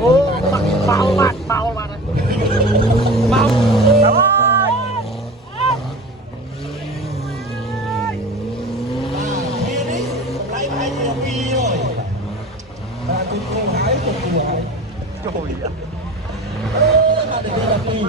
ô bao bạn bao bạn bao lấy hai nhiều kỳ rồi và tôi không hái một kỳ hái trời ạ mà để đây là kỳ